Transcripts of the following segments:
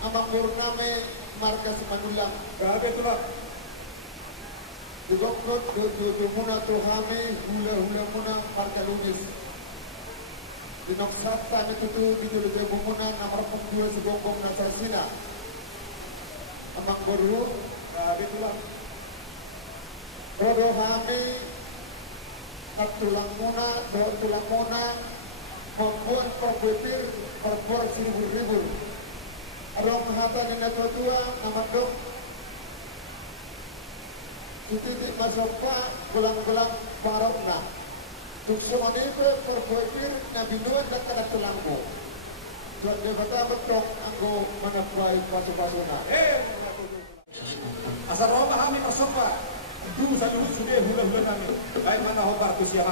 Amang Purname markas Manulang. Grabe ito lang. Dugokot do muna Tuhame hula muna marka Lunis. Dinoksat kami tutu di dulu muna nomor 2 si Bongbong Nasarsina. Amang Boru. Grabe ito lang. Rodo Hame at tulang muna membuat perbutir perbuat ribu-ribu. Arong hata na natutua amat dong. Titik masuk pa gulang-gulang barok na. Tukso itu perbutir na binuan na kada tulangmo. Buat dia betok anggo manabuay pasu-pasu na. Asal roba kami tersopa. Itu sa luhut sudah hula-hula namin. Kahit mana hobar to siya.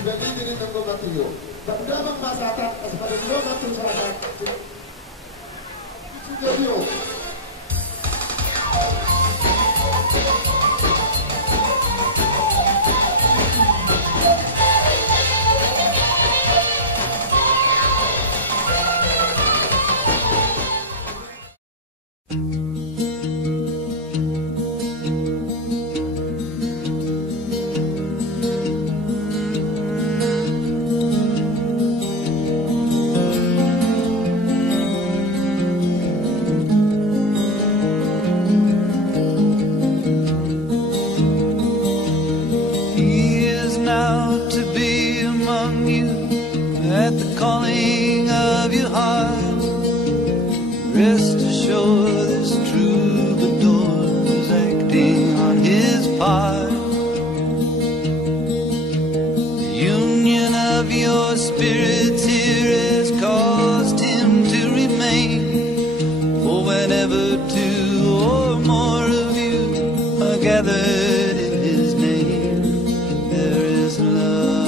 Jadi diri nunggu matiyo. Benda memasakan sebagai dua mati selatan. Jadi at the calling of your heart. Rest assured this troubadour was acting on his part. The union of your spirits here has caused him to remain. For whenever two or more of you are gathered in his name, there is love.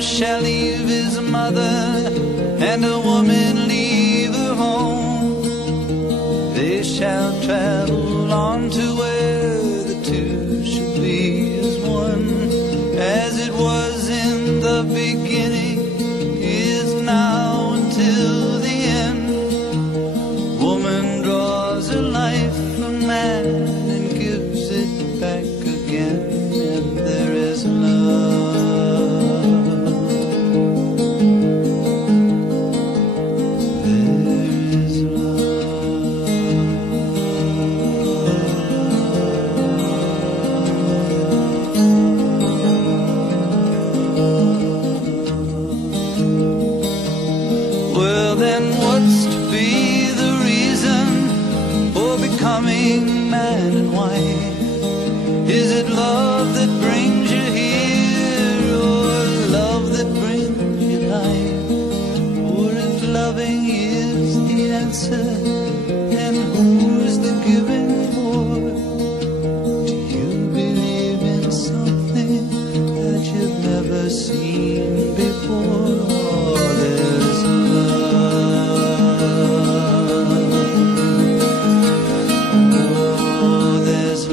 Shall leave his mother and a woman leave her home. They shall travel on to where the two should be as one. As it was in the beginning, is now until the end. Woman draws her life from man and gives it back again, and there is love. Man and wife, is it love that brings you here, or love that brings you life? Or if loving is the answer, then who's the giving for? Do you believe in something that you've never seen before? Oh, there's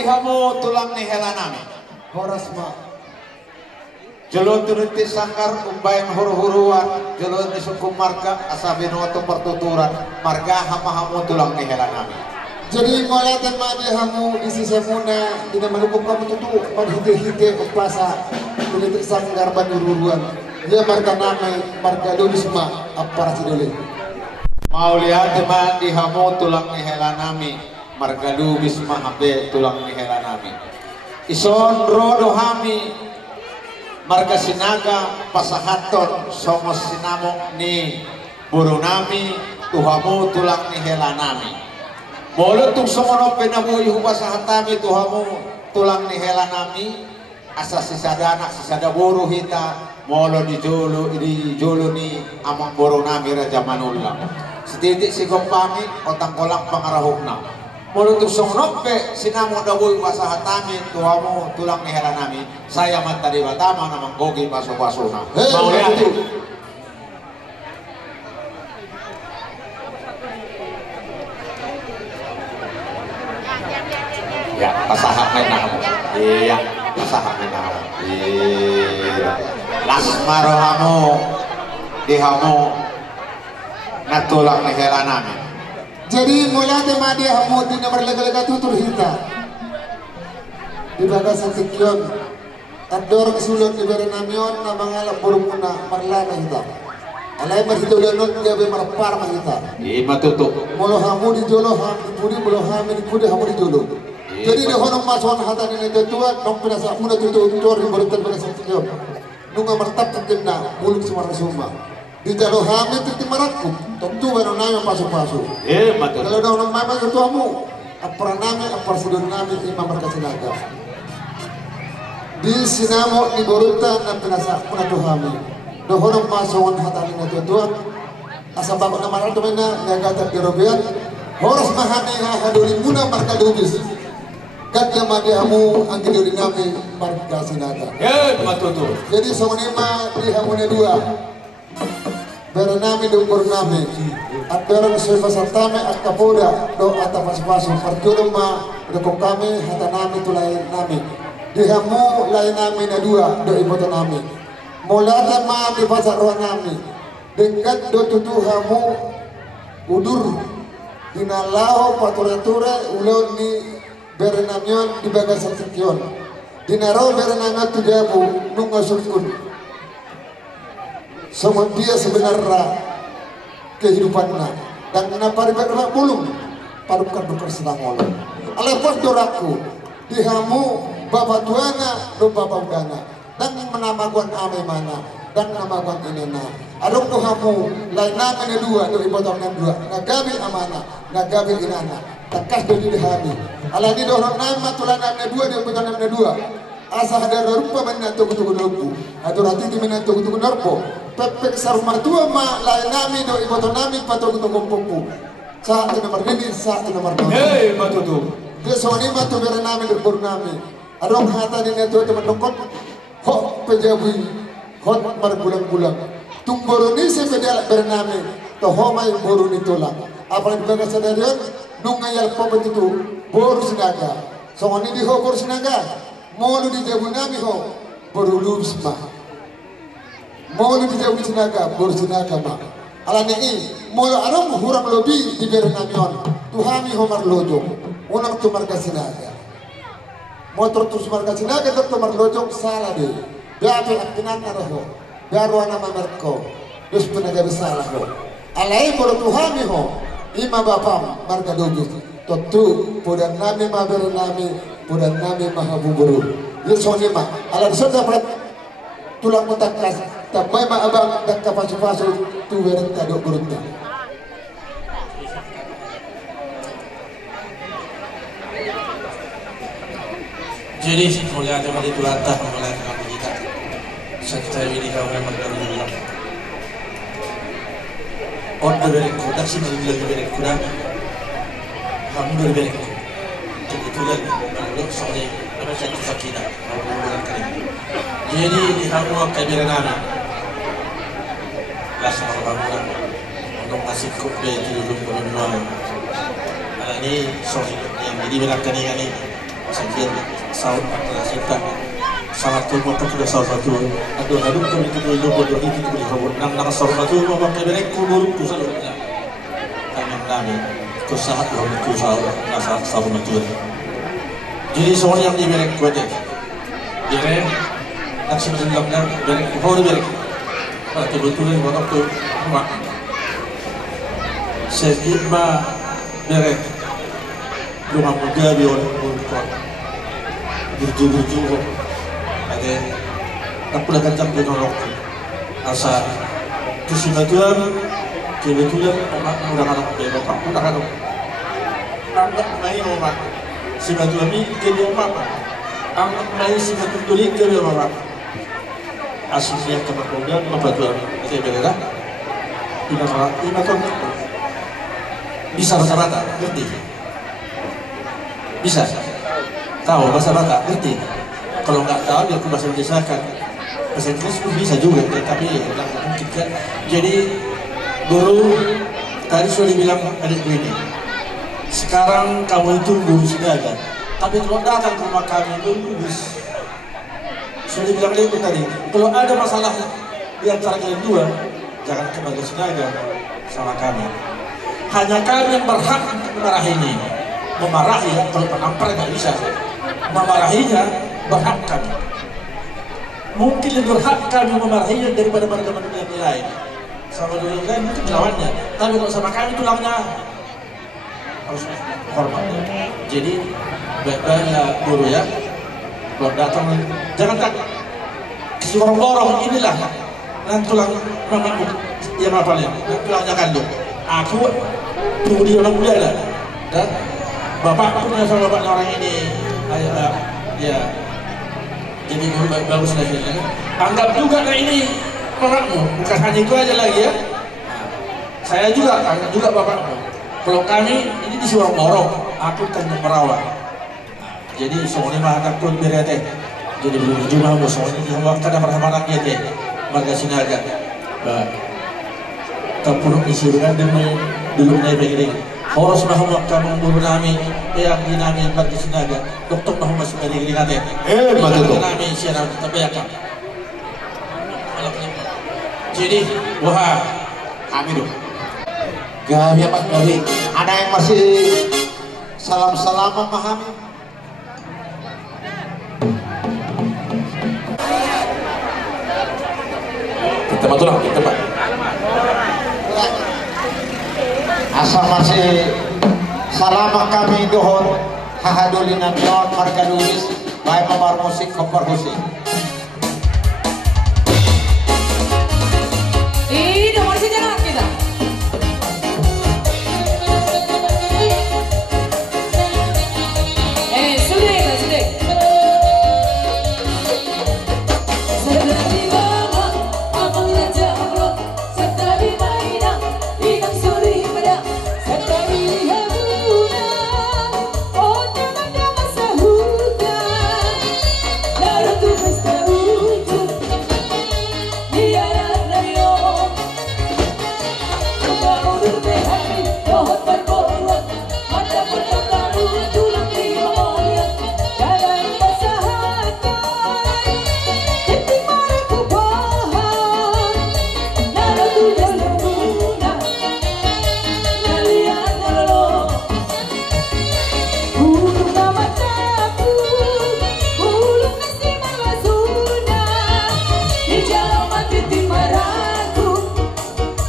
Kamu tulang ni helanami Horas ma jelo turuti sangkar umbayang huru-huruan jelo di suku marga asabi atau pertuturan marga hama-hamu tulang ni helanami. Jadi mulai tema di hamu di sisi muna tidak menukuk kamu tutu pada hite-hite upasa turuti sangkar banduruan dia marga namai marga dolisma apa sidole mau lihat teman di hamu tulang ni helanami margadu bisma habe tulang ni helanami ison rodo hami marga sinaga pasahaton somos sinamok ni buru nami tuhamu tulang ni hela nami molo tung somono penabuhi pasahatami tuhamu tulang ni hela nami asa sisada anak sisada buru hita molo di jolo ni amang buru nami raja manula setitik si gompami otang kolak pangarahukna mulu tusong nope sinamo dawoy wasahatami tuamu tulang ni hela nami saya matadi batama namang gogi paso-paso na mau lihat ya pasahak main nakamu iya pasahak main nakamu iya lasmaro hamu dihamu natulang ni hela nami. Jadi mulai tema dia hamudi nomor lega-lega tutur hita di bagasan sekian ador kesulut di berenamion na mangalap burunguna marlana hita alay marhidolonot dia be marpar mahita ima tutuk mulu hamudi jolo hamudi mulu hamudi pudi hamudi jolo jadi dia honong masuan hata ni tetua nong pinasa muna tutur di berentan bagasan sekian nunga martap terkena mulut semua semua di jalo hamid itu maraku tentu baru nami pasu-pasu betul kalau dah orang mama ketuamu apar nami apar sudut nami imam berkasinaga di sinamo di boruta na pinasa puna tuhami dohonong masongon hatani na tuan asa bapak nama ratu mena nagata gerobian horas mahami hadori muna markadubis gadya madiamu angkidori nami berkasinaga betul jadi songonima di hamune dua berenami do bernami at berang sefa satame at kapoda do atapas-paso pertulong ma do kami hatanami tulay nami dihamu lay nami na dua do iboto nami mulata ma di pasar ruang nami dekat do tutuhamu udur dinalaho pature-ture ulon ni berenamion di bagasan sekion dinaro berenamion tujabu nunga sukun sama dia sebenarnya kehidupannya dan kenapa ribet-ribet bulung padukan bukan sedang oleh alepos doraku dihamu bapak tuana do bapak udana dan menamaguan ame mana dan namaguan inena adong dohamu lain namanya dua do ibotong yang dua nagabi amana nagabi inana takas do dihami alani dohong nama tulan namanya dua do ibotong namanya dua asa ada rupa menantu kutu norpo atau nanti di menantu kutu norpo pepek sarumah tua ma lain nami do iboto nami pato kutu kompoku saat nomor ini saat nomor dua betul dia soalnya ma tu berenami do bernami adong hata di neto teman dokot hok pejabi hot mar bulan-bulan tumboru ni se pedal berenami to homai boru ni tola apa yang baga sadarion nungayal pobetu boru sinaga soalnya di ho boru sinaga molu di jabu nami ho boru lubsma molu di jabu sinaga boru sinaga ma ala nei molu aram huram lobi di berenamion tuhami ho marlojo unang tumar kasinaga motor tu sumar kasinaga tok tumar lojo salah de biabe akinan naraho biaro nama merko dus penaga salah ho alai boru tuhami ho ima bapam marga dojo totu podang nami ma berenami budan nami mahabuburu yusoni ma ala disota prat tulang mutakas tambay ma abang dan kapasu-pasu tuweren tado burunta jadi mulia ada mali tulata mulai kamu kita sakta ini kau memang dalam order dari kota sih lebih dari kurang kamu lebih kebetulan menurut soalnya apa saya fakina bulan kali jadi di hamu kabir nana rasa orang untuk kasih kopi itu dulu bulan ini soalnya yang jadi berangkat ini sekian sahur pada kita sangat termotor sudah salah satu aduh kami itu bodoh itu beli robot nang sahur satu mau pakai berek kubur tu salunya kami kami kusahat orang itu salah sahur itu jadi soalnya yang diberek kuat berek aksi dendamnya berek kubur berek pada betul waktu tu mak sedikit ma berek rumah muda biar berkuat berju ada Nakulah kancang pinolok. Asa kesimatuan kebetulan udah anak bapak udah anak angkat main omak simatuan ini kebe omak angkat main simatuan tulik kebe omak aslinya kemudian membatuan itu berbeda lima tahun bisa bahasa Batak ngerti bisa tahu bahasa Batak ngerti kalau nggak tahu biar aku bahasa Indonesia kan bahasa Inggris pun bisa juga tapi nggak mungkin kan. Jadi guru tadi sudah dibilang adikku ini sekarang kamu itu guru sedaga tapi kalau datang ke rumah kami guru lulus sudah dibilang adikku tadi kalau ada masalah di antara kalian dua jangan kembali sedaga sama kami, hanya kami yang berhak untuk memarahinya. Memarahi kalau penampar nggak bisa, memarahinya berhak kami. Mungkin lebih berhak kami memarahinya daripada teman-teman yang lain. Sama dulu yang lain mungkin lawannya, tapi kalau sama kami tulangnya harus hormat. Jadi baik-baik ya guru ya, kalau datang jangan takut. Dorong-dorong inilah dan tulang memang yang apalnya, tulangnya kandung. Aku tunggu di orang muda lah, dan bapak punya sama bapaknya orang ini, ya. Jadi bagus lagi. Anggap juga nah ini bapakmu, bukan hanya itu aja lagi ya. Saya juga anggap juga bapakmu. Kalau kami ini disuruh dorong, aku tanya merawat. Jadi soalnya mah anak pun berete. Jadi belum jumlah soalnya di waktu ada perhamaran dia teh, marga sinaga. Kapuruk disuruhkan demi dulu naik begini. Horos Muhammad kamu guru nami, yang dinami marga sinaga. Dokter Muhammad sebagai gini kate. Betul. Nami siapa tapi akan. Jadi wah Kami dong. Gawi apa gawi? Ada yang masih salam-salam memahami? tempat tulang tempat. Asal masih salam kami dohon hahadulinan non marga dulis baik memar musik kompor musik. Ini masih jalan kita. Sudah. Sedang di bawah, abang raja Allah, serta di mainan, ikan suri pada, serta di habuna, oh teman-teman sahutan, darah tu pesta wujud, dia rayo, buka udur behari, pohon berbuah, mata potong rambut tulang di bawah, jalan pasahakan, titik maraku pohon, nara tu jalan guna, kalian nolo, ulung nama takut, ulung nasi malasuna, di jalan mati timaraku,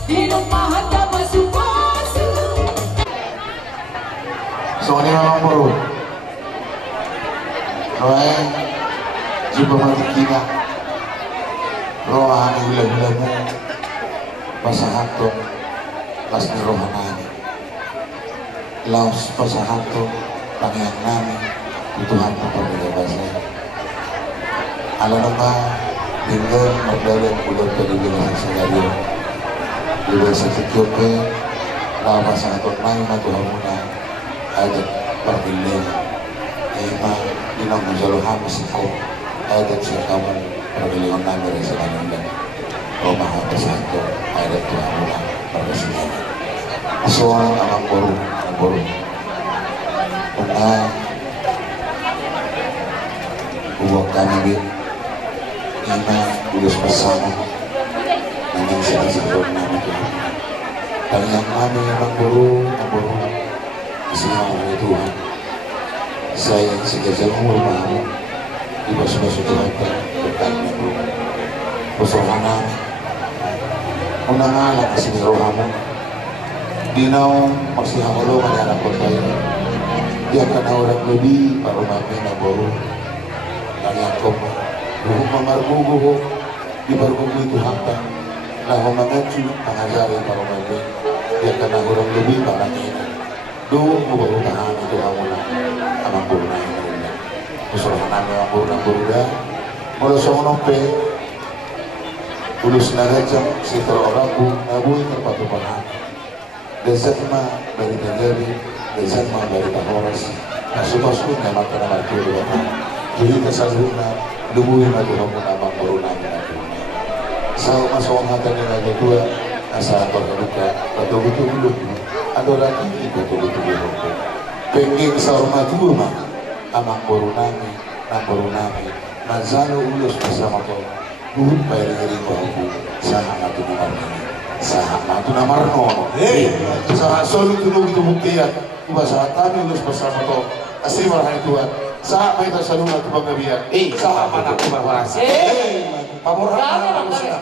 di rumah hata masuk-masuk. Soalnya memang perlu. Roe jumpa mati kita. Rohani gula-gulamu pasahaton lasni rohanani. Laos pasahaton pangyang nami tutuhan na pagkakabasa. Alam naman tinggal magdalang ulang kalibilan sa gayo. Diba sa Tikyope laos pasahaton may matuhan muna ajak pagbilang ima dinang menjaluhan masiko ajak siya kamu pagbilang namin sa kanilang o mahapasahaton ajak tuhan muna pagkasinan. Asuang ang boro Una uwag kami din ina ulos bersama namin sa sasagot namin Tuhan. Kalian namin ang boro Isimaw ni Tuhan. Saya si Gajal Murmahan iba sumasud Tuhan ka berkat na po. Pusohan namin. Unang ala kasi ni Rohamo. Dinaw magsihakalo kanyanak ko tayo. Diyan ka na orang lebih para namin na boro. Kanyang ko buhok mamarguguhok. di berkumpul itu hampa nah mengacu mengajari para bayi yang kena orang lebih barang ini dulu baru tahan itu hamuna amang buruna ini musuhan amang buruna mulai sama nompe ulus nagajam setor orang bu nabui terpatu panah desa mah dari negeri desa mah dari Tahoras nah suka-suka memang kena martir jadi kesalurna dubui maju hamuna amang buruna saya masuk hati lagi dua asal berduka betul-betul belum ada lagi betul-betul belum pengen sahur maju mah amang borunami mazalo ulus bersama kau luhut bayar diri kau sama matu nomor ini sama matu nomor sama solu tunu gitu buktian bahasa kami ulus bersama kau asli wahai Tuhan saat kita selalu matu banggabian sama mana aku bahas pamor manusia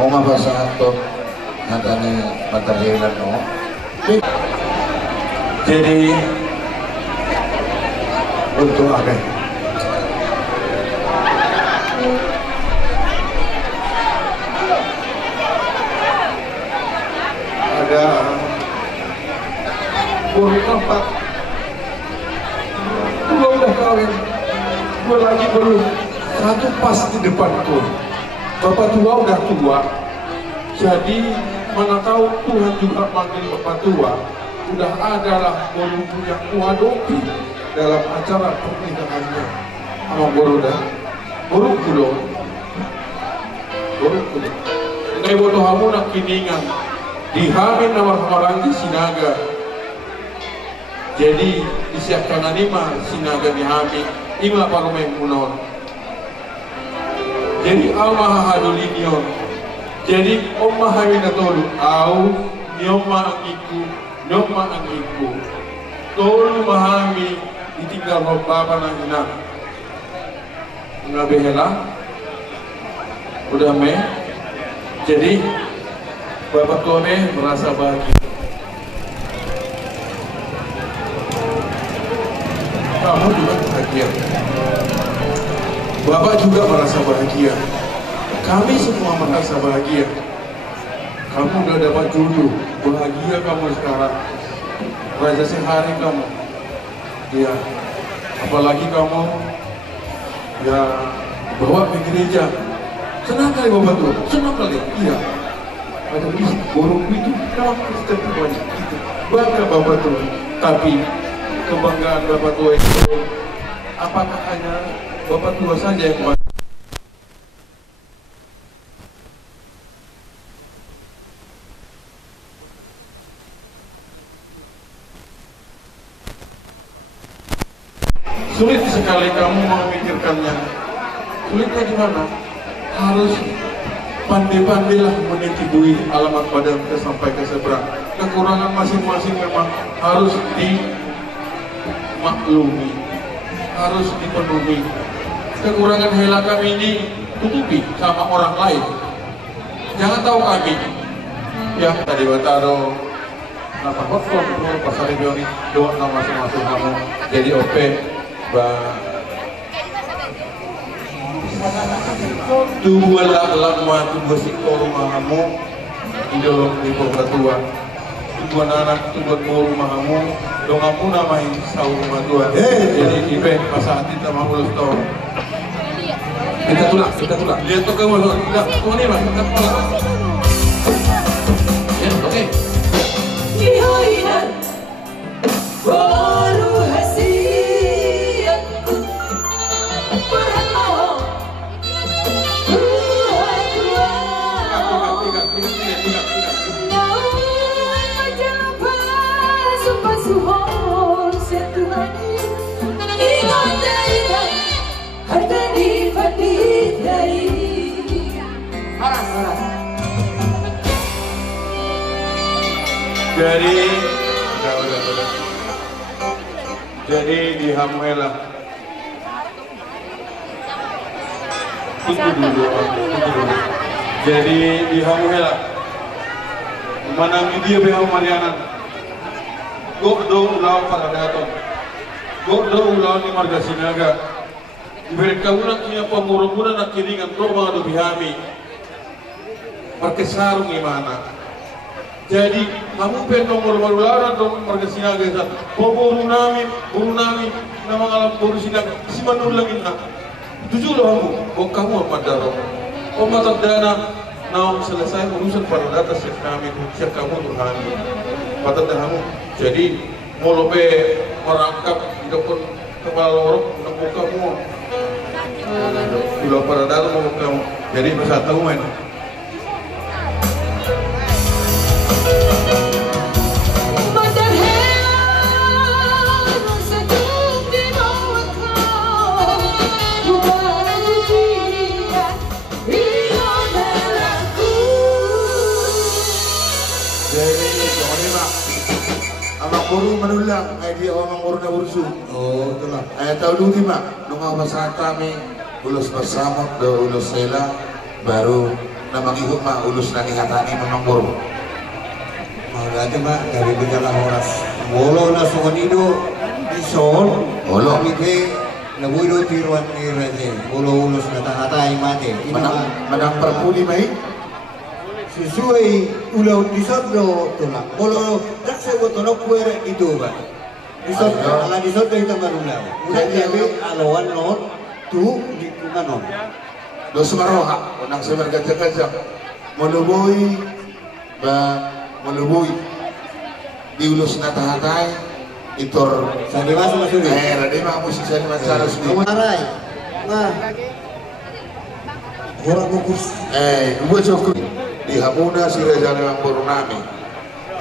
Oma bahasa atau natane matahilan no. Jadi untuk apa? Ada burung empat. Dua udah kawin, dua lagi belum. Satu pas di depanku. Bapak tua udah tua, jadi mana tahu Tuhan juga panggil bapak tua. Udah adalah burung yang kuadopi dalam acara pernikahannya. Sama Boroda, burung kudo. Ngai bodoh hamu nak kiningan, dihamin nama orang di Sinaga. Jadi disiapkan anima Sinaga dihamin, ima parumeh munon. Jadi Allah hadulinyon. Jadi Oma hawinatolu au nyoma angiku. Tolu mahami ditinggal bapa nang ina. Ngabehela. Udah me. Jadi bapak tua me merasa bahagia. Kamu juga bahagia. Bapak juga merasa bahagia. Kami semua merasa bahagia. Kamu udah dapat jodoh. Bahagia kamu sekarang. Raja sehari kamu. Ya. Apalagi kamu ya bawa ke gereja. Senang kali bapak tuh. Senang kali. Iya. Ada borong itu kamu Kristen banyak. Bangga bapak tuh. Tapi kebanggaan bapak tua itu apakah hanya bapak tua saja yang bangga? Sulit sekali kamu memikirkannya. Sulitnya gimana? Harus pandai-pandailah menitibui alamat badan kita sampai ke seberang. Kekurangan masing-masing memang harus dimaklumi, harus dipenuhi. Kekurangan hela kami ini tutupi sama orang lain. Jangan tahu kami. Ya tadi bataro napa hotspot pasar ini doa nama masing-masing kamu. Jadi OP dua lama dua siktor mahamu idolong di kota tua dua anak dua rumah kamu dong kamu namai sahur rumah tua jadi ibe masa hati sama ulus tau kita tulak dia tuh ke mana enggak tuh nih mas kita tulak ya oke Kihoinan baru hasil Jadi di Hamuela itu dulu. Jadi di Hamuela mana media behau Mariana do ulau para dato do ulau ni marga sinaga mereka ulang punya pemurumuran nak kiringan pro mga do bihami markesarong imana. Jadi kamu pengen nomor-nomor dong marga sinaga sa buru nami nama alam buru sinaga si manulangin na tujuh loh kamu apa daro o matagdana na selesai urusan para data siap kami siap kamu Tuhan matagdana jadi mau lebih merangkap tidak pun kepala orang nemu kamu udah para data mau kamu jadi masa tahu main. Guru menulang, dia orang guru na ursu. Oh, itulah. Tahu dulu mak, nung awasat kami ulus bersama, do ulus sela, baru nama ihuk mak ulus nani hatani memang guru. Mau aja mak dari berjalan horas. Bolo na sonido di sol. Bolo. Kami ke nabuido tiruan ni raje. Bolo ulus na tahatai mati. Menang perpuli mai. Sesuai ulau disodro tolak. Bolo tak sebut tolak kuere itu kan. Disodro, ala disodro itu marulau. Udah jadi alawan non tu di kumanon. Do sumaroha, nang semar gajah-gajah. Melubui diulus na tahatai itor sandi masuk masuk. Radi mah musik sandi masuk harus di. Marai. Nah. Orang kukus. Gua cukup. Di Hamuna si Raja Lewang Purnami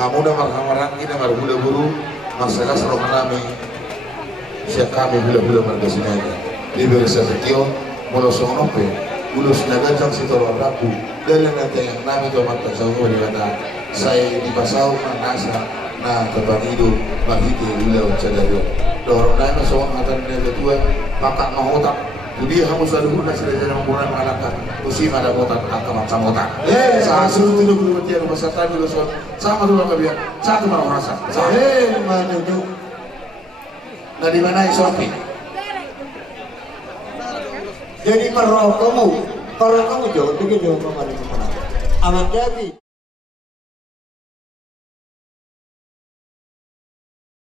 Hamuna marhamaran kita marbuda buru masalah seroh nami siap kami bila-bila margasinaga di berisa setio molosong nope ulus nagajang si tolong rapu dalam nanti yang nami to mata saungo di kata saya di pasau nasa na kebangido mahiti wilayah cadayo dorong nami soang ngatan nila tua maka mahotak jadi kamu selalu guna sudah jangan menggunakan alakan musim ada botak akaman samotak saat suruh tidur belum tiada masa tadi losot sama dulu kabian satu malam rasa Mana itu? nah di mana isopi Jadi merokokmu jauh begitu kemarin aman jadi